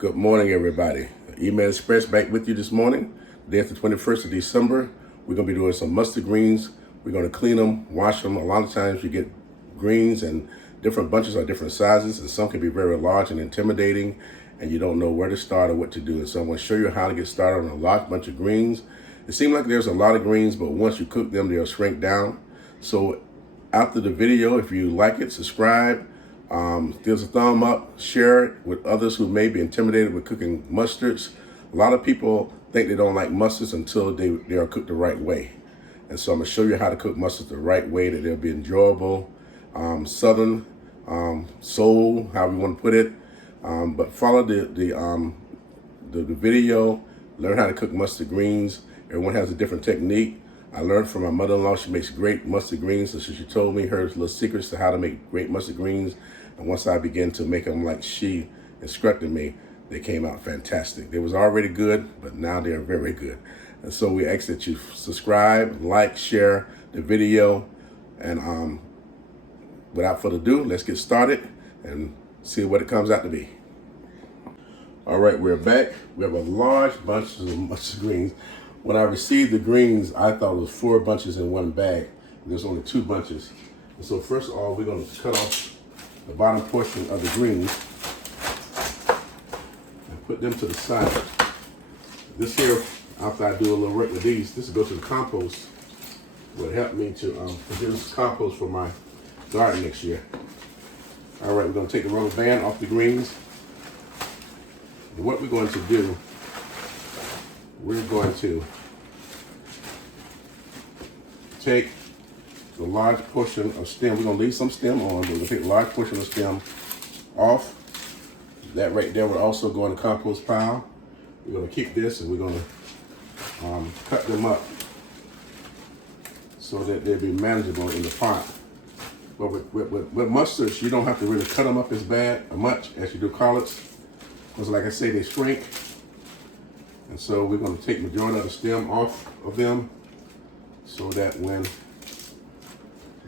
Good morning, everybody. Email Express back with you this morning. Today is the 21st of December. We're going to be doing some mustard greens. We're going to clean them, wash them. A lot of times you get greens and different bunches are different sizes, and some can be very large and intimidating, and you don't know where to start or what to do. And so I'm going to show you how to get started on a large bunch of greens. It seems like there's a lot of greens, but once you cook them, they'll shrink down. So after the video, if you like it, subscribe. Give us a thumb up, share it with others who may be intimidated with cooking mustards. A lot of people think they don't like mustards until they are cooked the right way. And so I'm going to show you how to cook mustards the right way that they'll be enjoyable, southern, soul, however you want to put it. But follow the video, learn how to cook mustard greens. Everyone has a different technique. I learned from my mother-in-law. She makes great mustard greens. So she told me her little secrets to how to make great mustard greens. And once I began to make them like she instructed me, they came out fantastic. They was already good, but now they're very good. And so we ask that you subscribe, like, share the video. And without further ado, let's get started and see what it comes out to be. All right, we're back. We have a large bunch of mustard greens. When I received the greens, I thought it was 4 bunches in one bag. There's only 2 bunches. And so first of all, we're going to cut off the bottom portion of the greens and put them to the side. This here, after I do a little work with these, this will go to the compost. Will help me to produce compost for my garden next year. All right, we're going to take the rubber band off the greens. And what we're going to do, we're going to take the large portion of stem. We're going to leave some stem on, but we're going to take a large portion of stem off. That right there will also go in the compost pile. We're going to keep this and we're going to cut them up so that they'll be manageable in the pot. But with mustards, you don't have to really cut them up as bad or much as you do collards, because like I say, they shrink. And so we're going to take majority of the stem off of them so that when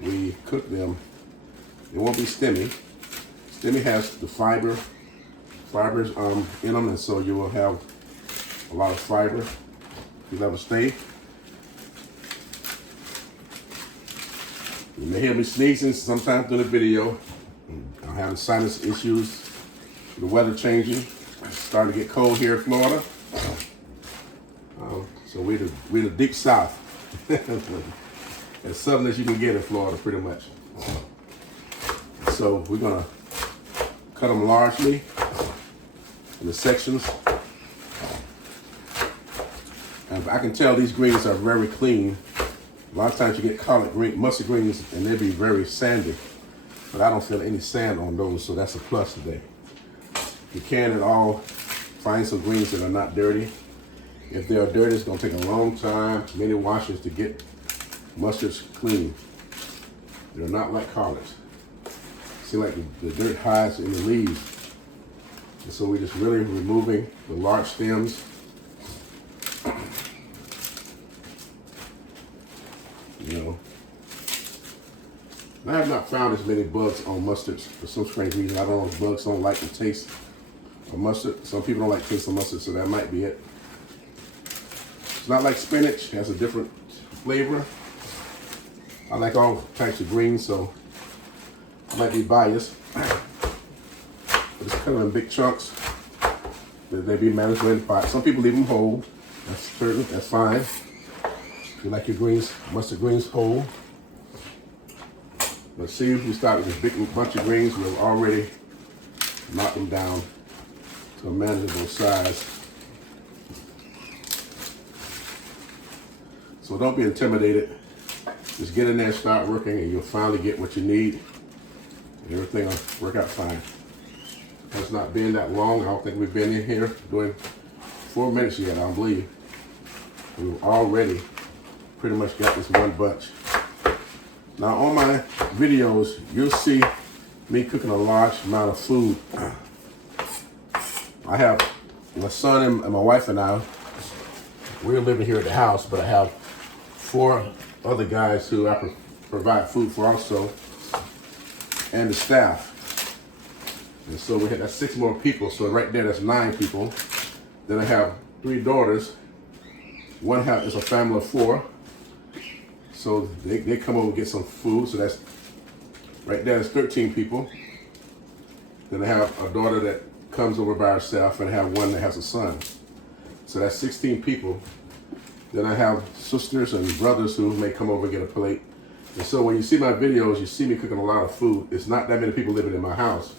we cook them, it won't be stemmy. Stemmy has the fibers in them, and so you will have a lot of fiber. You let them stay. You may hear me sneezing sometimes through the video. I'm having sinus issues. The weather changing. It's starting to get cold here in Florida. So we're the deep south. As southern as you can get in Florida, pretty much. So we're gonna cut them largely in the sections. And I can tell these greens are very clean. A lot of times you get mustard greens and they'll be very sandy, but I don't feel any sand on those, so that's a plus today. You can at all find some greens that are not dirty. If they are dirty, it's gonna take a long time, many washes to get mustards clean. They're not like collards. See, like the dirt hides in the leaves. And so we're just really removing the large stems. You know, I have not found as many bugs on mustards for some strange reason. I don't know if bugs don't like the taste of mustard. Some people don't like the taste of mustard, so that might be it. It's not like spinach, it has a different flavor. I like all types of greens, so I might be biased. But it's cut them in big chunks. They be managed in the pot. Some people leave them whole. That's certain, that's fine. If you like your greens, mustard greens whole. But see, if we start with this big bunch of greens, we'll already knock them down to a manageable size. So don't be intimidated. Just get in there, start working, and you'll finally get what you need. And everything will work out fine. It's not been that long. I don't think we've been in here doing 4 minutes yet, I don't believe. We've already pretty much got this one bunch. Now on my videos, you'll see me cooking a large amount of food. I have my son and my wife and I, we're living here at the house, but I have 4 other guys who I provide food for also, and the staff. And so we had that's 6 more people. So right there, that's 9 people. Then I have 3 daughters. One is a family of 4. So they come over and get some food. So that's right there, that's 13 people. Then I have a daughter that comes over by herself, and I have one that has a son. So that's 16 people. Then I have sisters and brothers who may come over and get a plate. And so when you see my videos, you see me cooking a lot of food. It's not that many people living in my house,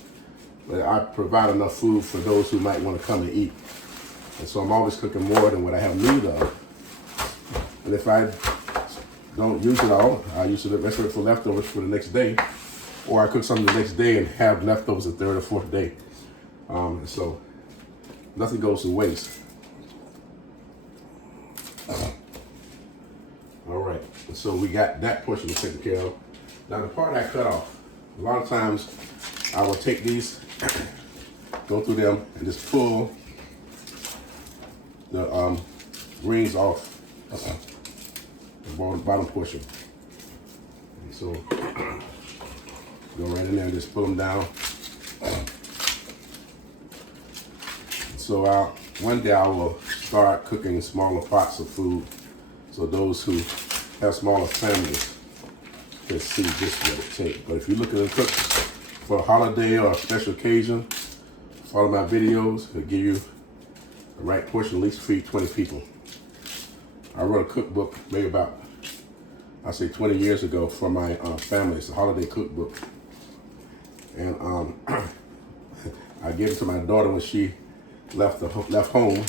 but I provide enough food for those who might want to come and eat. And so I'm always cooking more than what I have need of. And if I don't use it all, I use the rest of it for leftovers for the next day. Or I cook something the next day and have leftovers the 3rd or 4th day. And so nothing goes to waste. All right, and so we got that portion taken care of. Now the part I cut off, a lot of times I will take these, go through them, and just pull the greens off the bottom portion. And so go right in there and just pull them down. So one day I will start cooking smaller pots of food, so those who have smaller families can see just what it takes. But if you're looking to cook for a holiday or a special occasion, follow my videos. It'll give you the right portion, at least feed 20 people. I wrote a cookbook maybe about, I say 20 years ago for my family. It's a holiday cookbook. And I gave it to my daughter when she left home,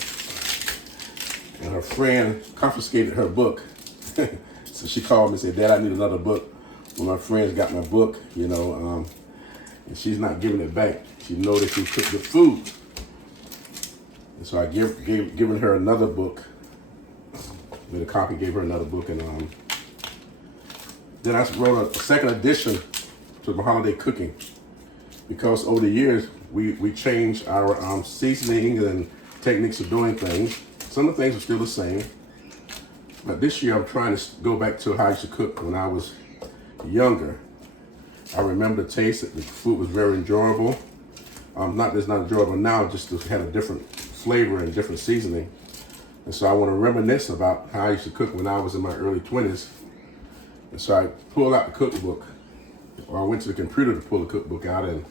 and her friend confiscated her book. So she called me and said, "Dad, I need another book." Well, my friends got my book, and she's not giving it back. She knows that she cooked good food. And so I given her another book. Made a copy, gave her another book, and then I wrote a second edition to my holiday cooking, because over the years we changed our seasoning and techniques of doing things. Some of the things are still the same, but this year I'm trying to go back to how I used to cook when I was younger. I remember the taste. The food was very enjoyable. Not enjoyable now, just it had a different flavor and different seasoning. And so I want to reminisce about how I used to cook when I was in my early 20s. And so I pulled out the cookbook, or I went to the computer to pull the cookbook out, and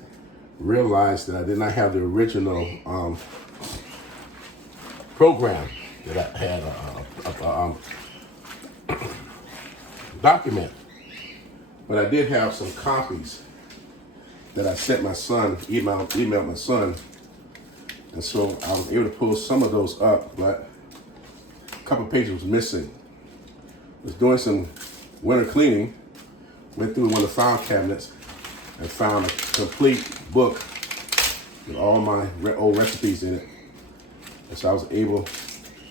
realized that I did not have the original program that I had a document. But I did have some copies that I sent my son, emailed my son. And so I was able to pull some of those up, but a couple pages was missing. I was doing some winter cleaning, went through one of the file cabinets and found a complete book with all my old recipes in it. And so I was able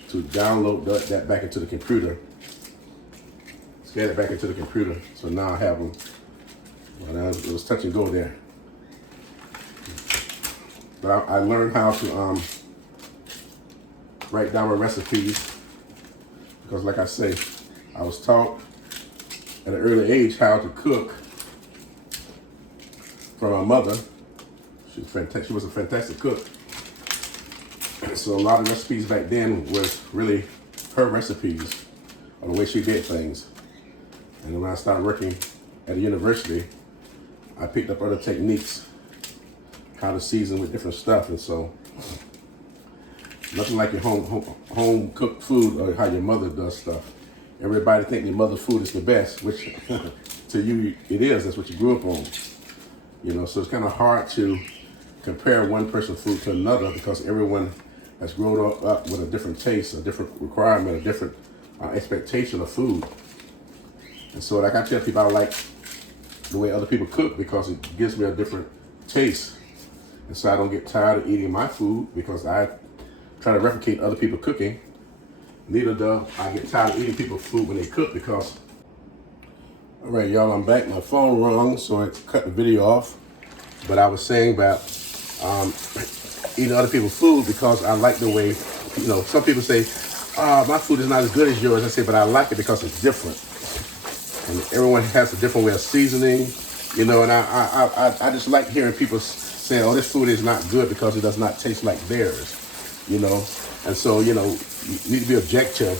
to download that back into the computer, scan it back into the computer. So now I have them. Well, it was touch and go there. But I learned how to write down my recipes, because like I say, I was taught at an early age how to cook from my mother. She was a fantastic cook. So a lot of recipes back then was really her recipes, or the way she did things. And when I started working at a university, I picked up other techniques, how to season with different stuff. And so nothing like your home cooked food, or how your mother does stuff. Everybody think your mother's food is the best, which to you it is. That's what you grew up on. So it's kind of hard to compare one person's food to another, because everyone has grown up with a different taste, a different requirement, a different expectation of food. And so like I tell people, I like the way other people cook, because it gives me a different taste. And so I don't get tired of eating my food because I try to replicate other people cooking. Neither do I get tired of eating people's food when they cook, because... All right, y'all, I'm back. My phone rung, so I cut the video off. But I was saying about eating other people's food, because I like the way, some people say, my food is not as good as yours. I say, but I like it because it's different. And everyone has a different way of seasoning, and I just like hearing people saying, oh, this food is not good because it does not taste like theirs, you know. And so, you know, you need to be objective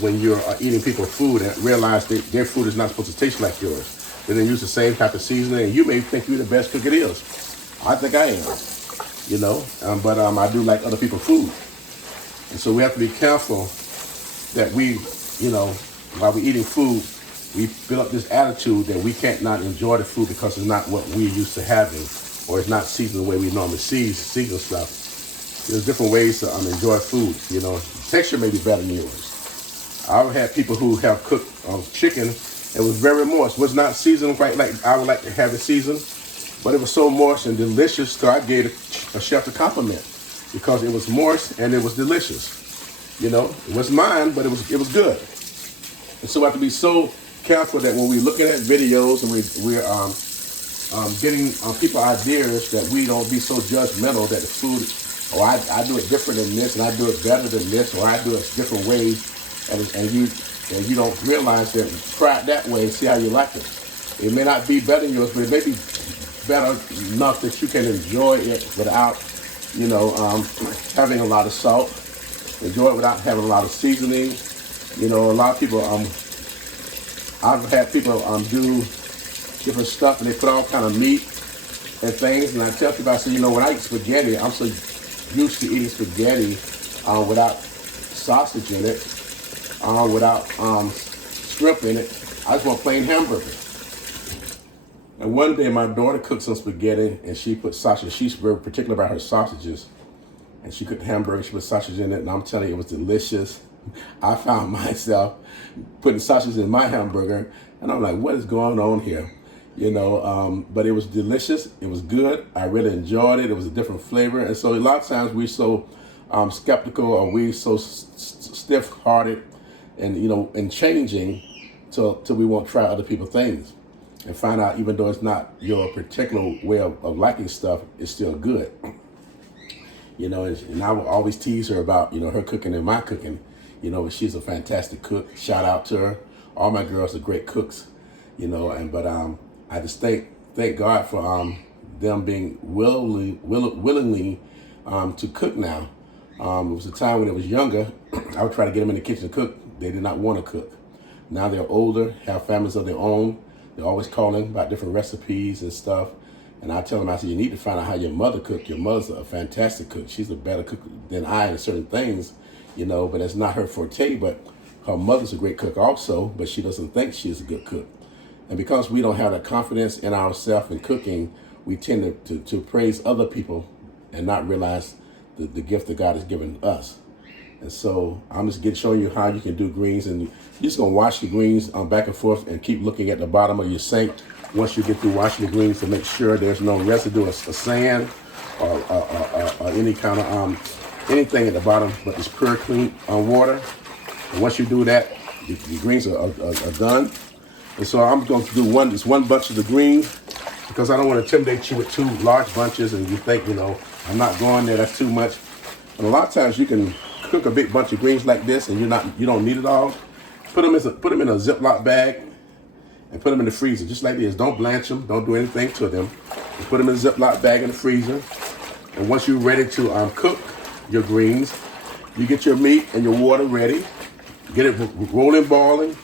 when you're eating people's food and realize that their food is not supposed to taste like yours. They didn't use the same type of seasoning, and you may think you're the best cook it is. I think I am, you know, but I do like other people's food. And so we have to be careful that we, you know, while we're eating food, we build up this attitude that we can't not enjoy the food because it's not what we're used to having, or it's not seasoned the way we normally season stuff. There's different ways to enjoy food, you know. Texture may be better than yours. I've had people who have cooked chicken. It was very moist. Was not seasoned quite like I would like to have it seasoned, but it was so moist and delicious, so I gave a chef a compliment because it was moist and it was delicious. You know, it was mine, but it was good. And so we have to be so careful that when we're looking at videos and we're getting people ideas, that we don't be so judgmental that the food, oh, I do it different than this, and I do it better than this, or I do it different ways, and you don't realize that try it that way and see how you like it. It may not be better than yours, but it may be better enough that you can enjoy it without, you know, having a lot of salt. Enjoy it without having a lot of seasoning. You know, a lot of people, I've had people do different stuff and they put all kind of meat and things. And I tell people, I say, you know, when I eat spaghetti, I'm so used to eating spaghetti without sausage in it, without shrimp in it. I just want plain hamburger. And one day my daughter cooked some spaghetti and she put sausage. She's very particular about her sausages. And she cooked hamburger, she put sausage in it, and I'm telling you, it was delicious. I found myself putting sausage in my hamburger, and I'm like, what is going on here? You know, but it was delicious. It was good. I really enjoyed it. It was a different flavor. And so a lot of times we're so skeptical, or we're so stiff-hearted and, you know, and changing till we won't try other people's things and find out, even though it's not your particular way of liking stuff, it's still good. You know, and I will always tease her about, you know, her cooking and my cooking. You know, she's a fantastic cook. Shout out to her. All my girls are great cooks, you know, but I just thank God for them being willingly to cook now. It was a time when they was younger, I would try to get them in the kitchen to cook. They did not want to cook. Now they're older, have families of their own. They're always calling about different recipes and stuff. And I tell them, I said, you need to find out how your mother cooked. Your mother's a fantastic cook. She's a better cook than I in certain things, you know, but it's not her forte. But her mother's a great cook also, but she doesn't think she's a good cook. And because we don't have that confidence in ourselves in cooking, we tend to praise other people and not realize the gift that God has given us. And so I'm just showing you how you can do greens. And you're just going to wash the greens back and forth and keep looking at the bottom of your sink once you get through washing the greens to make sure there's no residue of sand or any kind of anything at the bottom, but it's pure, clean water. And once you do that, the greens are done. And so I'm going to do one bunch of the greens because I don't want to intimidate you with two large bunches and you think, you know, I'm not going there, that's too much. And a lot of times you can cook a big bunch of greens like this and you don't need it all. Put them in a Ziploc bag and put them in the freezer, just like this. Don't blanch them, don't do anything to them. Just put them in a Ziploc bag in the freezer. And once you're ready to cook your greens, you get your meat and your water ready. Get it rolling, boiling,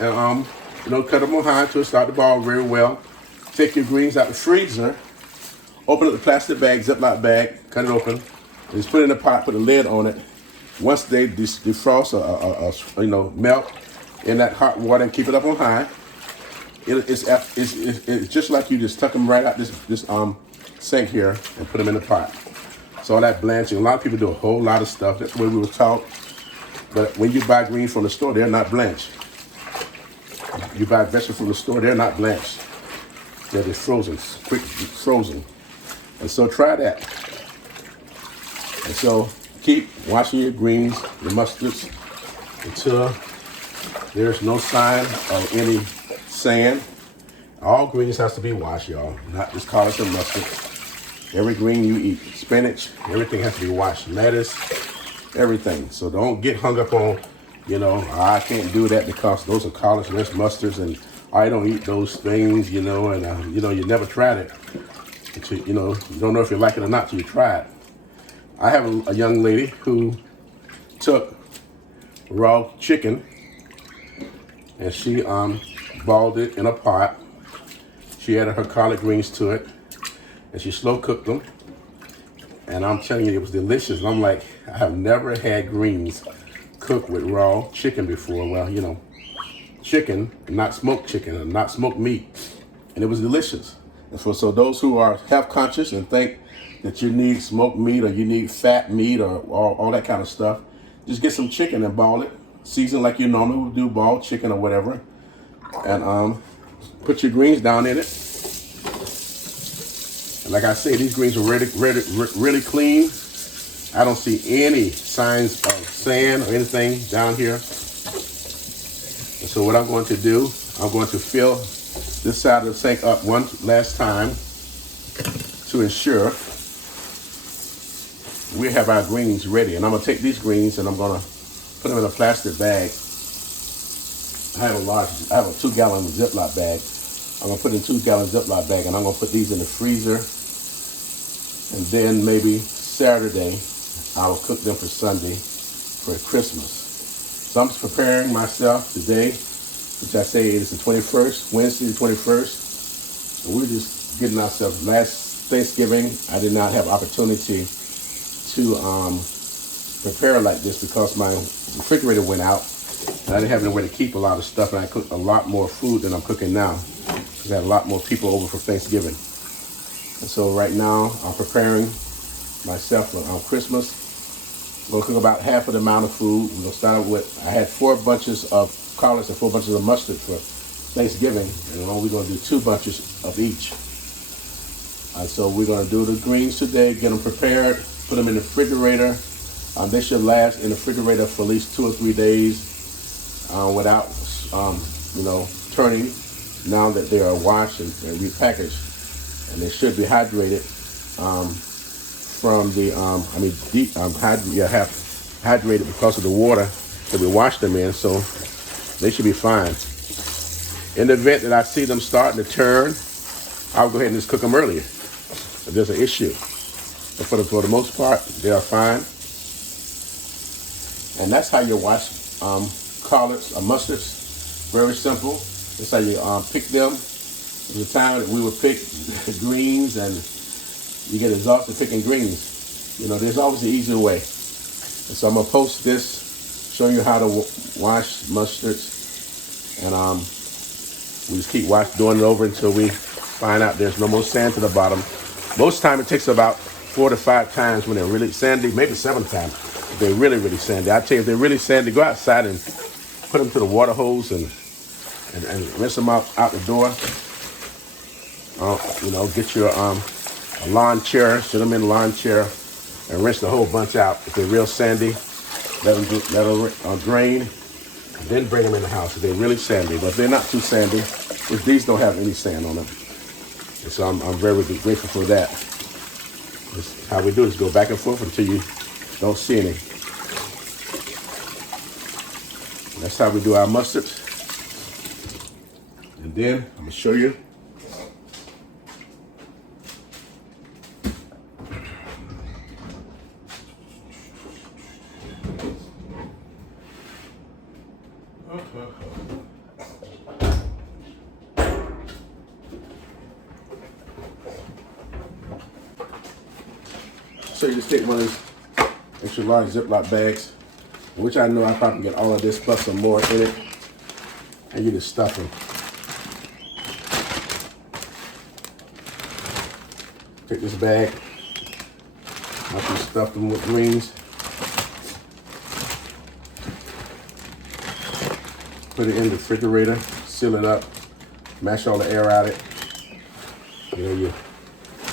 and you know, cut them on high until it start to boil very well. Take your greens out the freezer, open up the plastic bag, Ziploc bag, cut it open, and just put it in the pot, put a lid on it. Once they defrost or you know, melt in that hot water and keep it up on high, it's just like you just tuck them right out this sink here and put them in the pot. So all that blanching, a lot of people do a whole lot of stuff. That's the way we were taught. But when you buy greens from the store, they're not blanched. You buy vegetables from the store, they're not blanched. They're just frozen, quick frozen. And so try that. And so keep washing your greens, your mustards, until there's no sign of any sand. All greens has to be washed, y'all. Not just collards and mustard. Every green you eat, spinach, everything has to be washed. Lettuce, everything. So don't get hung up on, you know, I can't do that because those are collards, there's mustards, and I don't eat those things, you know, and you know, you never tried it. You know, you don't know if you like it or not till you try it. I have a young lady who took raw chicken and she boiled it in a pot. She added her collard greens to it and she slow cooked them. And I'm telling you, it was delicious. And I'm like, I have never had greens cooked with raw chicken before. Well, you know, chicken, not smoked chicken, and not smoked meat. And it was delicious. And so those who are health conscious and think that you need smoked meat or you need fat meat or all that kind of stuff, just get some chicken and boil it. Season like you normally would do, boiled chicken or whatever. And put your greens down in it. And like I say, these greens are really clean. I don't see any signs of sand or anything down here. And so what I'm going to do, I'm going to fill this side of the sink up one last time to ensure we have our greens ready. And I'm going to take these greens and I'm going to put them in a plastic bag. I have a 2-gallon Ziploc bag. I'm going to put in 2-gallon Ziploc bag and I'm going to put these in the freezer. And then maybe Saturday, I will cook them for Sunday for Christmas. So I'm just preparing myself today, which I say is the 21st, Wednesday the 21st. And we're just getting ourselves, last Thanksgiving, I did not have opportunity to prepare like this because my refrigerator went out and I didn't have anywhere to keep a lot of stuff, and I cooked a lot more food than I'm cooking now because I had a lot more people over for Thanksgiving. And so right now I'm preparing myself for Christmas. I'm going to cook about half of the amount of food. We're going to start with, I had 4 bunches of collards and 4 bunches of mustard for Thanksgiving, and we're only going to do 2 bunches of each. So we're going to do the greens today, get them prepared, put them in the refrigerator. They should last in the refrigerator for at least 2 or 3 days without, you know, turning, now that they are washed and repackaged. And they should be hydrated from the, hydrated because of the water that we washed them in, so they should be fine. In the event that I see them starting to turn, I'll go ahead and just cook them earlier if there's an issue. But for the most part, they are fine. And that's how you wash collards or mustards. Very simple. That's how you pick them. There's a time that we would pick greens and you get exhausted picking greens. You know, there's always an easier way. And so I'm going to post this showing you how to wash mustards. And we just keep doing it over until we find out there's no more sand to the bottom. Most time it takes about 4 to 5 times when they're really sandy, maybe 7 times. If they're really, really sandy. I tell you, if they're really sandy, go outside and put them to the water hose and rinse them out the door. You know, get your a lawn chair, sit them in the lawn chair, and rinse the whole bunch out. If they're real sandy, let them drain, and then bring them in the house if they're really sandy. But if they're not too sandy, because these don't have any sand on them. And so I'm very grateful for that. This, how we do is go back and forth until you don't see any. And that's how we do our mustards. And then I'm going to show you. So you just take one of these extra large Ziploc bags, which I know I probably get all of this plus some more in it, and you just stuff them. Take this bag, after you stuff them with greens, put it in the refrigerator, seal it up, mash all the air out of it. You know,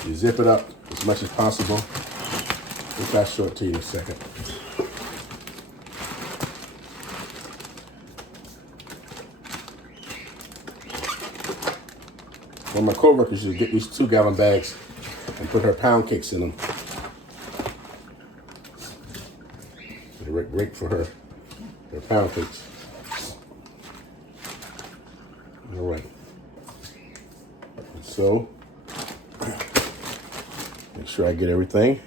you zip it up as much as possible. I'll show it to you in a second. One of my co-workers used to get these 2-gallon bags and put her pound cakes in them. They're great for her pound cakes. All right. So sure I get everything.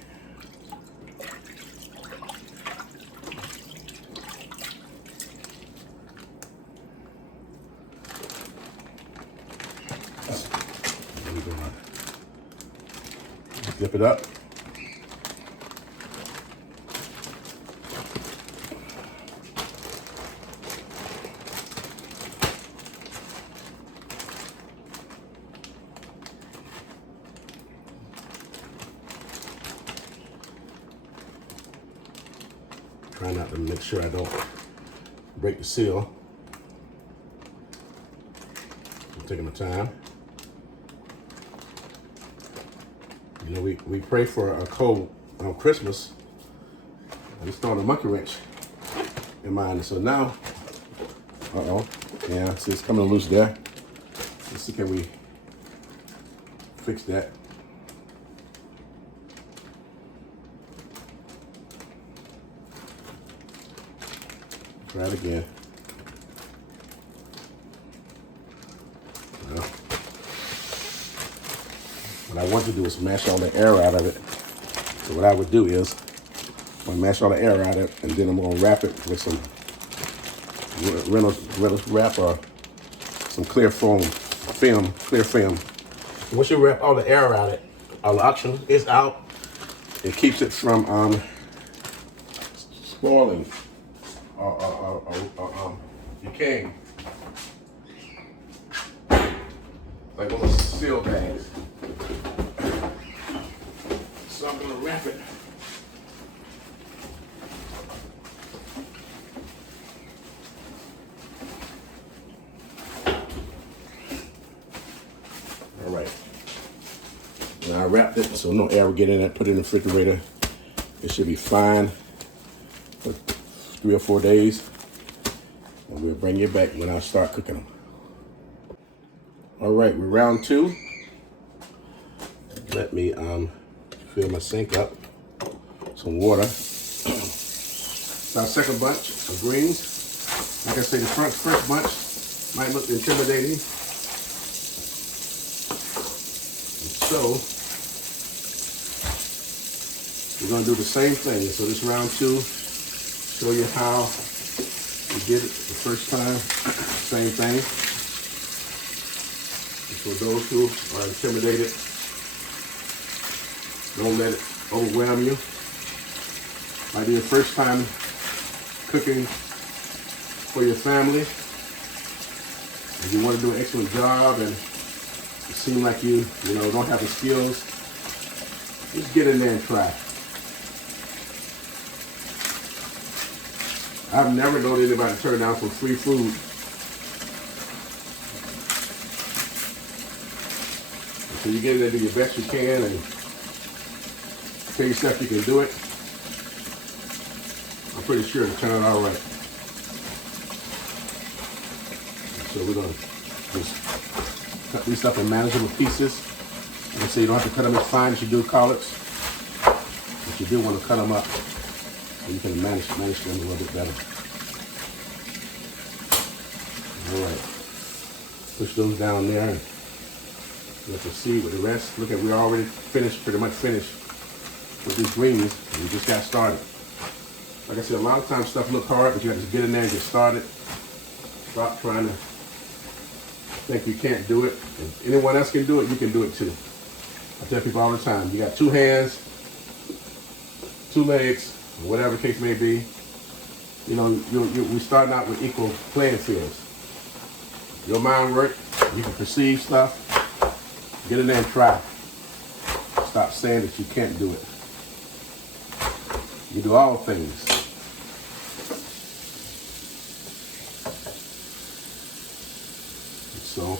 Zip it up. Try not to make sure I don't break the seal. I'm taking my time. You know, we pray for a cold on Christmas. We throwing a monkey wrench in mine. So now, yeah, see it's coming loose there. Let's see, can we fix that? Try it again. Well, what I want to do is mash all the air out of it. So what I would do is, I'm gonna mash all the air out of it, and then I'm gonna wrap it with some Reynolds wrap or some clear film. Once you wrap all the air out of it, all the oxygen is out. It keeps it from spoiling or decaying. Like one of those seal bags. So I'm gonna wrap it. All right. Now I wrapped it so no air will get in it. Put it in the refrigerator. It should be fine for 3 or 4 days. And we'll bring you back when I start cooking them. All right, we're round 2. Let me fill my sink up. Some water. Our second bunch of greens. Like I say, the first bunch might look intimidating. So we're gonna do the same thing. So this round 2, show you how we did it the first time. Same thing. For those who are intimidated, don't let it overwhelm you. Might be your first time cooking for your family. If you want to do an excellent job and it seems like you don't have the skills, just get in there and try. I've never known anybody turn down some free food. So you get in there, do your best you can, and tell yourself you can do it. I'm pretty sure it'll turn out all right. So we're gonna just cut these up in manageable pieces. Like I say, you don't have to cut them as fine as you do collards, but you do want to cut them up so you can manage them a little bit better. All right, push those down there. We'll proceed with the rest. Look at, we're already pretty much finished with these greens. We just got started. Like I said, a lot of times stuff look hard, but you got to just get in there and get started. Stop trying to think you can't do it. If anyone else can do it, you can do it too. I tell people all the time, you got 2 hands, 2 legs, whatever the case may be. We're starting out with equal playing fields. Your mind work, you can perceive stuff. Get in there and try. Stop saying that you can't do it. You do all things. So,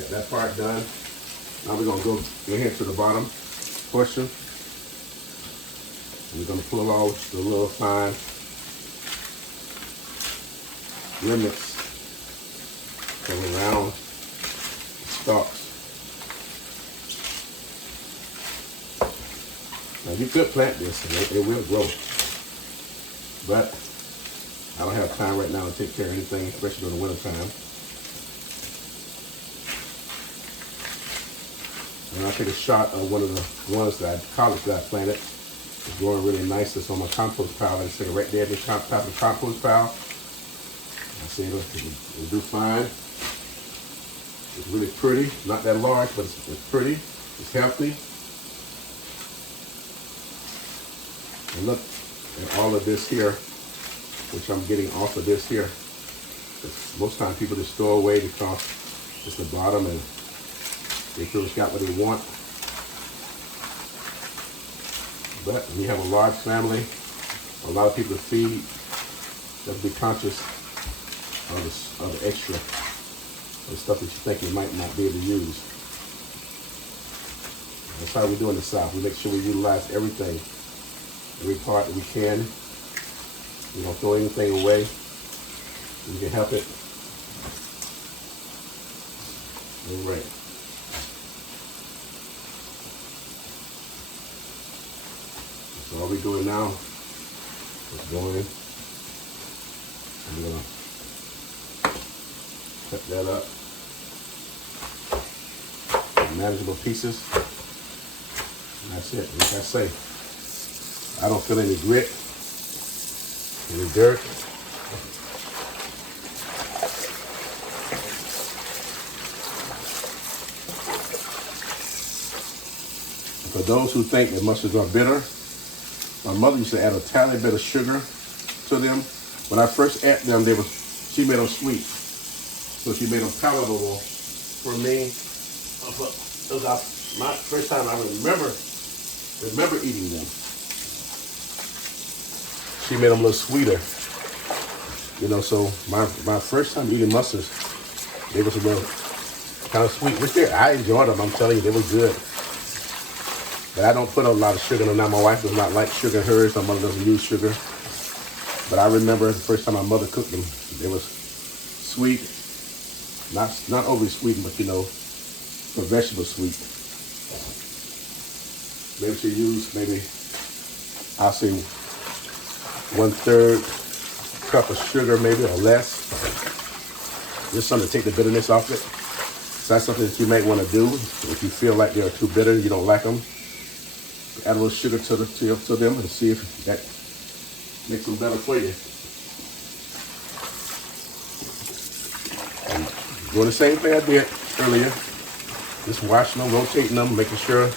got that part done. Now we're going to go ahead to the bottom portion. We're going to pull off the little fine limits from around stalks. Now you could plant this and it will grow, but I don't have time right now to take care of anything, especially during the winter time. And I'll take a shot of one of the ones college that I planted. It's growing really nice. It's on my compost pile. I just take it right there at the top of the compost pile. I see it'll do fine. It's really pretty. Not that large, but it's pretty. It's healthy. And look at all of this here, which I'm getting off of this here. Most times people just throw away because it's the bottom and they feel it's got what they want. But when you have a large family, a lot of people to feed, you have to be conscious of the extra, the stuff that you think you might not be able to use. That's how we do in the South. We make sure we utilize everything, every part that we can. We don't throw anything away. We can help it. All right. So all we're doing now is going in. I'm gonna cut that up in manageable pieces. And that's it. Like I say, I don't feel any grit, any dirt. For those who think that mustards are bitter, my mother used to add a tiny bit of sugar to them. When I first ate them, she made them sweet. So she made them palatable for me. It was my first time I remember eating them. She made them a little sweeter. You know, so my first time eating mustards, they was a little kind of sweet. I enjoyed them, I'm telling you, they were good. But I don't put a lot of sugar in them now. My wife does not like sugar in hers. My mother doesn't use sugar. But I remember the first time my mother cooked them, they was sweet. Not overly sweet, but you know, for vegetable sweet. Maybe she used, I'll say 1/3 cup of sugar, maybe, or less. Just something to take the bitterness off it. So that's something that you might want to do. If you feel like they're too bitter, you don't like them, add a little sugar to them and see if that makes them better for you. And doing the same thing I did earlier. Just washing them, rotating them, making sure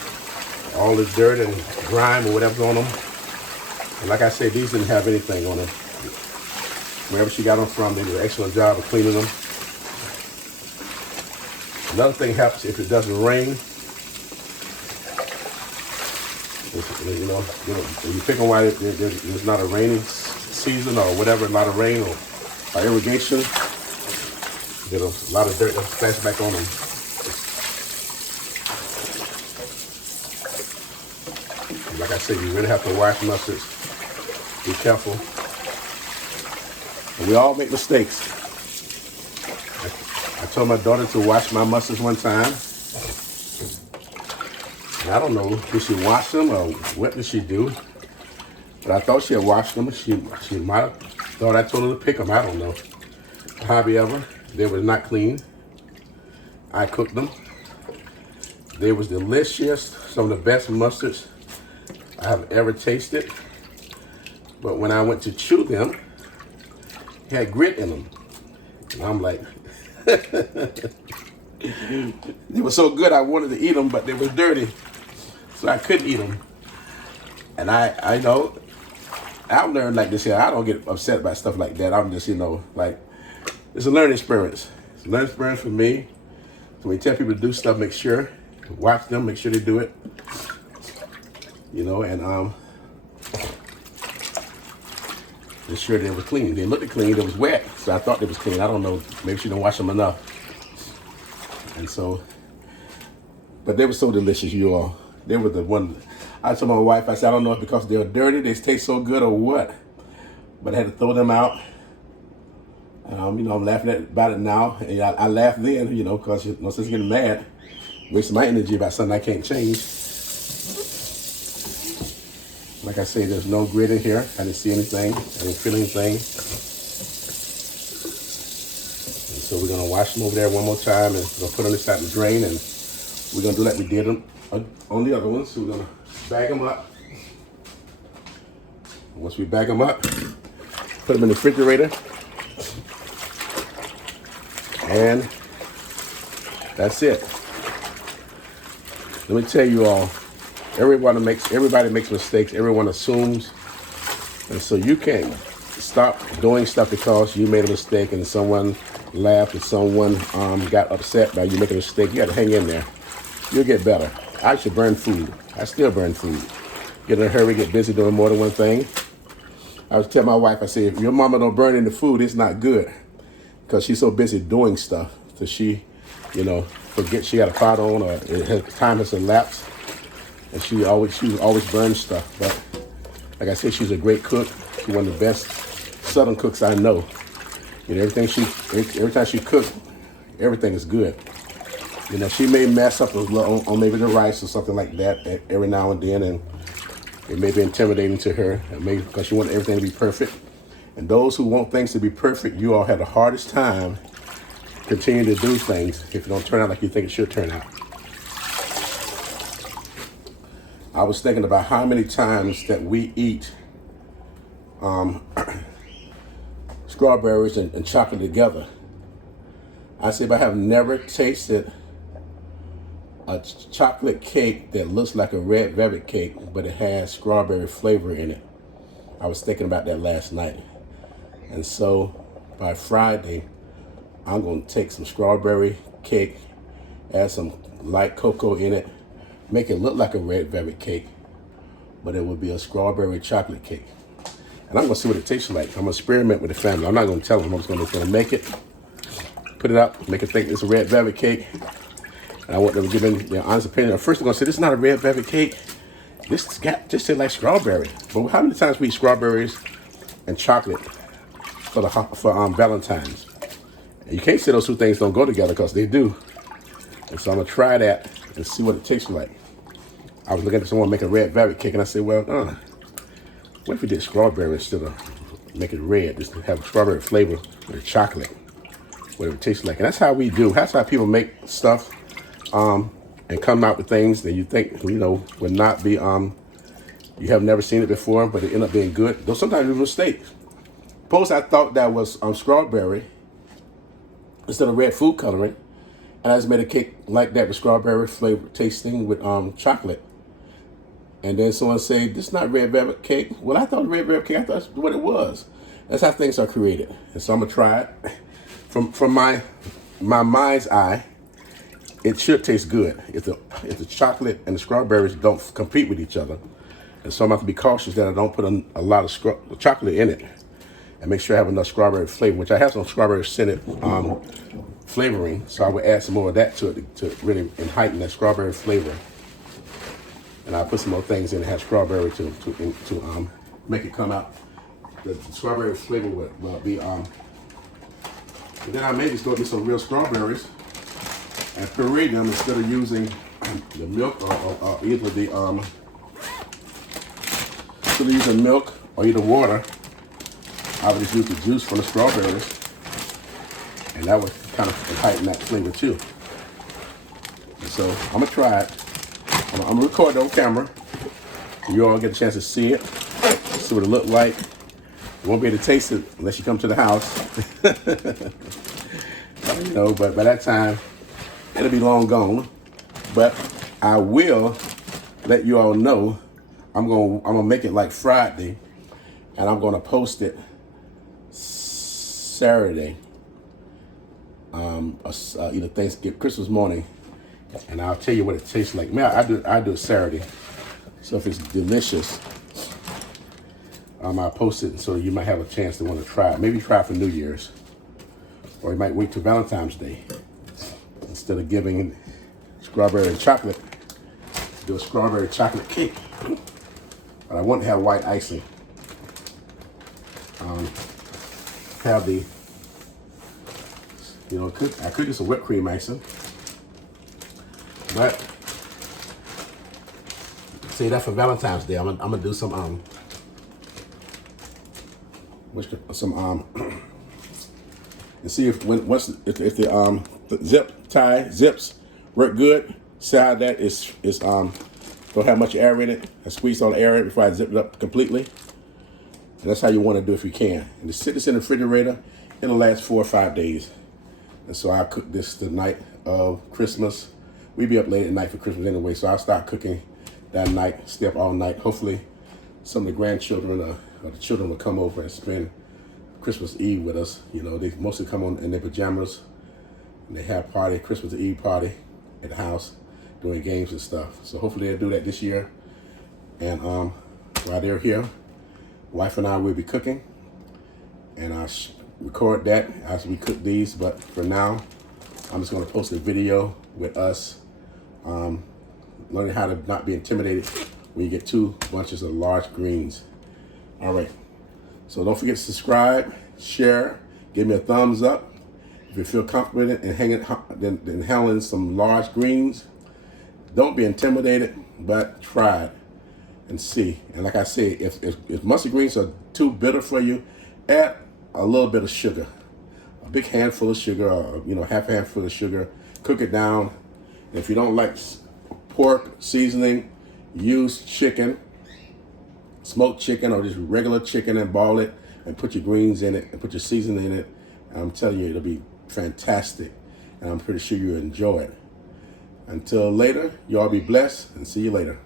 all the dirt and grime or whatever's on them. And like I said, these didn't have anything on them. Wherever she got them from, they did an excellent job of cleaning them. Another thing happens if it doesn't rain. You know, when you pick them while there's not a rainy season or whatever, a lot of rain or irrigation, get a lot of dirt that splash back on them. Like I said, you really have to wash mustards. Be careful. And we all make mistakes. I told my daughter to wash my mustards one time. I don't know, did she wash them or what did she do? But I thought she had washed them. She might have thought I told her to pick them. I don't know. However, they were not clean. I cooked them. They was delicious. Some of the best mustards I have ever tasted. But when I went to chew them, it had grit in them. And I'm like, they were so good I wanted to eat them, but they were dirty. So I couldn't eat them. And I know, I've learned like this here. I don't get upset about stuff like that. I'm just, you know, like, it's a learning experience. It's a learning experience for me. So when you tell people to do stuff, make sure, watch them, make sure they do it. You know, and make sure they were clean. They looked clean, it was wet. So I thought they was clean. I don't know, maybe she didn't wash them enough. And so, but they were so delicious, you all. They were the one. I told my wife, I said, I don't know if because they're dirty, they taste so good or what. But I had to throw them out. You know, I'm laughing about it now. And I laughed then, you know, because you know, since getting mad, wasting my energy about something I can't change. Like I say, there's no grit in here. I didn't see anything. I didn't feel anything. And so we're going to wash them over there one more time and we're going to put them inside the drain and we're going to do like we did them on the other ones. So we're gonna bag them up. Once we bag them up, put them in the refrigerator, and that's it. Let me tell you all, everybody makes mistakes. Everyone assumes, and so you can't stop doing stuff because you made a mistake and someone laughed or someone got upset by you making a mistake. You got to hang in there. You'll get better. I should burn food. I still burn food. Get in a hurry, get busy doing more than one thing. I was telling my wife, I said, if your mama don't burn any food, it's not good, because she's so busy doing stuff that she, forget she got a pot on or time has elapsed, and she always burns stuff. But like I said, she's a great cook. She's one of the best Southern cooks I know. Every time she cooks, everything is good. She may mess up a little on maybe the rice or something like that every now and then, and it may be intimidating to her, and maybe because she wants everything to be perfect. And those who want things to be perfect, you all have the hardest time continuing to do things if it don't turn out like you think it should turn out. I was thinking about how many times that we eat strawberries and chocolate together. I say, but I have never tasted a chocolate cake that looks like a red velvet cake, but it has strawberry flavor in it. I was thinking about that last night. And so by Friday, I'm going to take some strawberry cake, add some light cocoa in it, make it look like a red velvet cake, but it will be a strawberry chocolate cake. And I'm going to see what it tastes like. I'm going to experiment with the family. I'm not going to tell them. I'm just going to make it, put it up, make it think it's a red velvet cake. And I want them to give in their honest opinion. First, they're going to say, this is not a red velvet cake. This tastes like strawberry. But how many times we eat strawberries and chocolate for Valentine's? And you can't say those two things don't go together, because they do. And so I'm going to try that and see what it tastes like. I was looking at someone make a red velvet cake, and I said, well, what if we did strawberry instead of make it red? Just have a strawberry flavor with chocolate, whatever it tastes like. And that's how we do. That's how people make stuff and come out with things that you think, would not be, you have never seen it before, but it end up being good. Though sometimes it's a mistake. Suppose I thought that was strawberry instead of red food coloring, and I just made a cake like that with strawberry flavor tasting with chocolate. And then someone say, this is not red velvet cake. Well, I thought red velvet cake, I thought that's what it was. That's how things are created. And so I'm gonna try it. From my mind's eye, it should taste good if the chocolate and the strawberries don't compete with each other. And so I'm going to be cautious that I don't put a lot of chocolate in it, and make sure I have enough strawberry flavor, which I have some strawberry scented flavoring. So I would add some more of that to it to really heighten that strawberry flavor. And I'll put some more things in that have strawberry to make it come out. The strawberry flavor will be and then I may just go get some real strawberries and puree them instead of using the milk or either using milk or either water. I would just use the juice from the strawberries, and that would kind of heighten that flavor too. And so I'm gonna try it. I'm gonna record it on camera, so you all get a chance to see it, see what it looked like. You won't be able to taste it unless you come to the house. But by that time, it'll be long gone. But I will let you all know I'm gonna make it like Friday, and I'm gonna post it Saturday, either Thanksgiving, Christmas morning, and I'll tell you what it tastes like. Man, I do it Saturday, so if it's delicious, I'll post it so you might have a chance to want to try it. Maybe try it for New Year's, or you might wait till Valentine's Day. Instead of giving strawberry and chocolate, do a strawberry chocolate cake. But I want to have white icing. Have the, I could do some whipped cream icing, but say that for Valentine's Day. I'm gonna do some and see if the zips work good. side of that is don't have much air in it. I squeeze all the air in before I zip it up completely. And that's how you want to do it if you can. And to sit this in the refrigerator, it'll last 4 or 5 days. And so I cook this the night of Christmas. We be up late at night for Christmas anyway, so I'll start cooking that night, stay up all night. Hopefully some of the grandchildren or the children will come over and spend Christmas Eve with us. You know, they mostly come on in their pajamas and they have party, Christmas Eve party at the house, doing games and stuff. So hopefully they'll do that this year. And while they're here, wife and I will be cooking, and I'll record that as we cook these. But for now, I'm just going to post a video with us learning how to not be intimidated when you get 2 bunches of large greens. All right, so don't forget to subscribe, share, give me a thumbs up. If you feel confident in handling some large greens, don't be intimidated, but try it and see. And like I say, if mustard greens are too bitter for you, add a little bit of sugar, a big handful of sugar, or half a handful of sugar. Cook it down. And if you don't like pork seasoning, use chicken, smoked chicken, or just regular chicken, and ball it and put your greens in it and put your seasoning in it. And I'm telling you, it'll be fantastic, and I'm pretty sure you'll enjoy it. Until later, you all be blessed, and see you later.